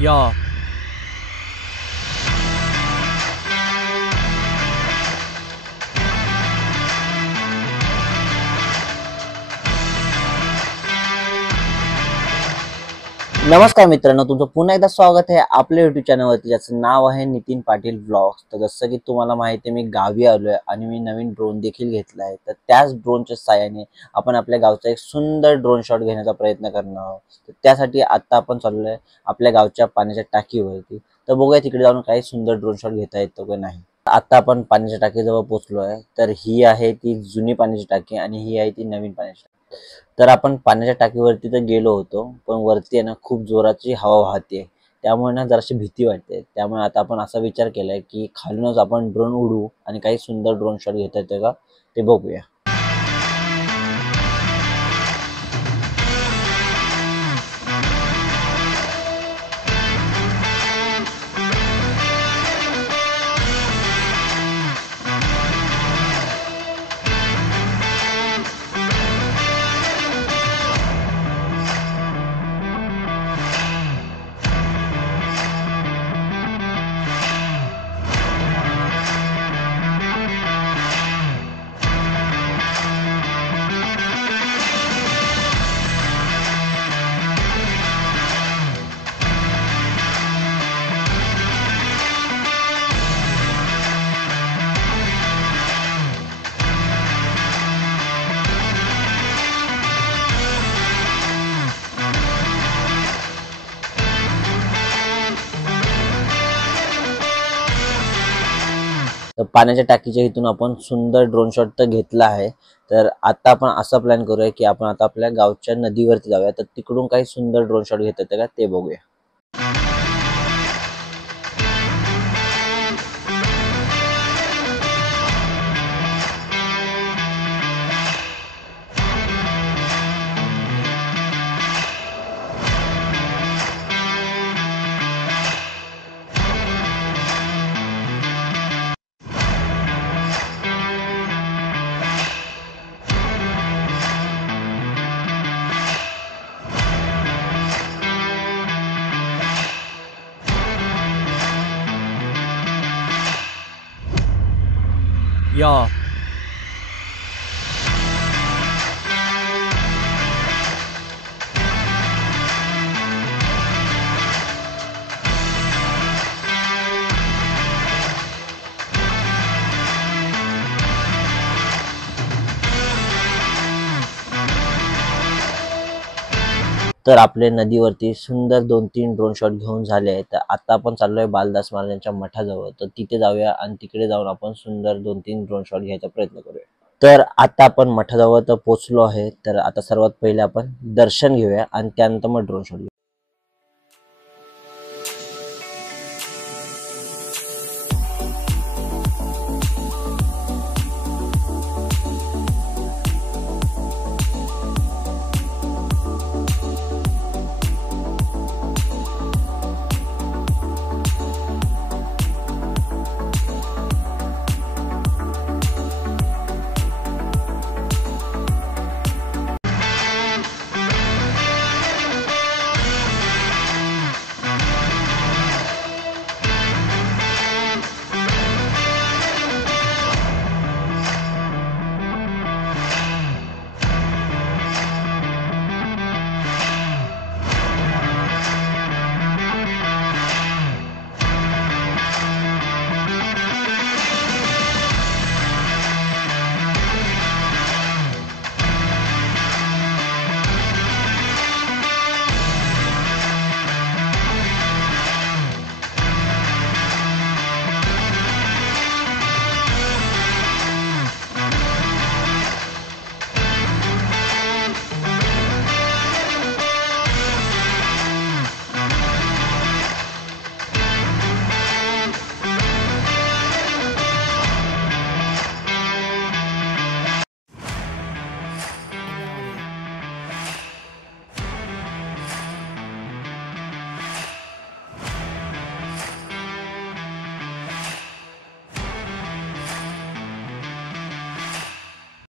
Ja. नमस्कार मित्रांनो, तुमचं पुन्हा एकदा स्वागत आहे आपल्या युट्यूब चॅनलवरती, ज्याचं नाव आहे नितीन पाटील ब्लॉग्स. तर जसं की तुम्हाला माहिती आहे, मी गावी आलोय आणि मी नवीन ड्रोन देखील घेतला आहे. तर त्याच ड्रोनच्या साहाय्याने आपण आपल्या गावचा एक सुंदर ड्रोन शॉट घेण्याचा प्रयत्न करणार आहोत. तर त्यासाठी आता आपण चाललोय आपल्या गावच्या पाण्याच्या टाकीवरती. तर बघूया तिकडे जाऊन काही सुंदर ड्रोन शॉट घेता येतो की नाही. आता आपण पाण्याच्या टाकीजवळ पोहोचलो आहे. तर ही आहे ती जुनी पाण्याची टाकी आणि ही आहे ती नवीन पाण्याची टाकी. तर आपण पाण्याच्या टाकीवरती तर गेलो होतो, पण वरती आहे ना खूप जोराची हवा वाहते, त्यामुळे ना जराशी भीती वाटते. त्यामुळे आता आपण असा विचार केलाय की खालूनच आपण ड्रोन उडवू आणि काही सुंदर ड्रोन शॉट घेता येते का ते बघूया. तर पाण्याच्या टाकीच्या इथून आपण सुंदर ड्रोन शॉट तर घेतला आहे. तर आता आपण असा प्लॅन करूया की आपण आता आपल्या गावच्या नदीवरती जाऊया, तर तिकडून काही सुंदर ड्रोन शॉट घेता येते का ते बघूया. Ja. तर आपले नदीवरती सुंदर 2-3 ड्रोन शॉट घेऊन झाले आहेत. तर आता आपण चाललोय बालदास महाराजांच्या मठाजवळ. तर तिथे जाऊया आणि तिकडे जाऊन आपण सुंदर 2-3 ड्रोन शॉट घ्यायचा प्रयत्न करूया. तर आता आपण मठाजवळ तर पोहोचलो आहे. तर आता सर्वात पहिले आपण दर्शन घेऊया आणि त्यानंतर मग ड्रोन शॉट घेऊ.